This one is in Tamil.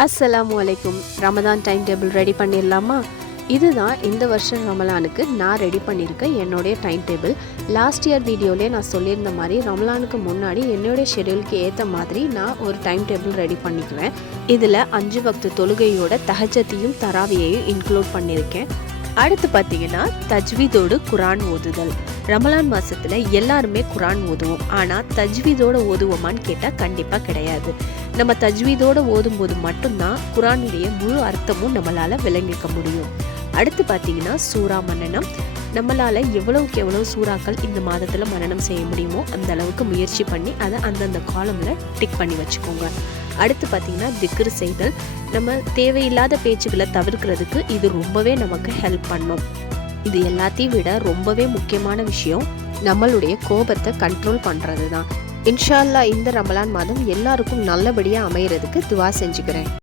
அஸ்ஸலாமு அலைக்கும். ரமதான் டைம் டேபிள் ரெடி பண்ணிடலாமா? இதுதான் இந்த வருஷம் ரமலானுக்கு நான் ரெடி பண்ணியிருக்கேன் என்னுடைய டைம் டேபிள். லாஸ்ட் இயர் வீடியோவிலே நான் சொல்லியிருந்த மாதிரி ரமலானுக்கு முன்னாடி என்னுடைய ஷெடியூலுக்கு ஏற்ற மாதிரி நான் ஒரு டைம் டேபிள் ரெடி பண்ணிக்குவேன். இதில் 5 வக்து தொழுகையோட தஹஜத்தையும் தராவியையும் இன்க்ளூட் பண்ணியிருக்கேன். அடுத்து பார்த்தீங்கன்னா தஜ்வீதோடு குரான் ஓதுதல். ரமலான் மாதத்தில் எல்லாருமே குரான் ஓதுவோம், ஆனால் தஜ்வீதோடு ஓதுவோமான்னு கேட்டால் கண்டிப்பாக கிடையாது. நம்ம தஜ்வீதோடு ஓதும்போது மட்டும்தான் குரானுடைய முழு அர்த்தமும் நம்மளால் விளங்கிக்க முடியும். அடுத்து பார்த்தீங்கன்னா சூறா மன்னனம். நம்மளால் எவ்வளவுக்கு எவ்வளோ சூறாக்கள் இந்த மாதத்தில் மனனம் செய்ய முடியுமோ அந்த அளவுக்கு முயற்சி பண்ணி அதை அந்தந்த காலமில் டிக் பண்ணி வச்சுக்கோங்க. அடுத்து பார்த்திங்கன்னா திக்ர் செய்தல். நம்ம தேவையில்லாத பேச்சுக்களை தவிர்க்கிறதுக்கு இது ரொம்பவே நமக்கு ஹெல்ப் பண்ணும். இது எல்லாத்தையும் விட ரொம்பவே முக்கியமான விஷயம் நம்மளுடைய கோபத்தை கண்ட்ரோல் பண்ணுறது தான். இன்ஷா அல்லாஹ் இந்த ரமலான் மாதம் எல்லாருக்கும் நல்லபடியாக அமைகிறதுக்கு துவா செஞ்சுக்கிறேன்.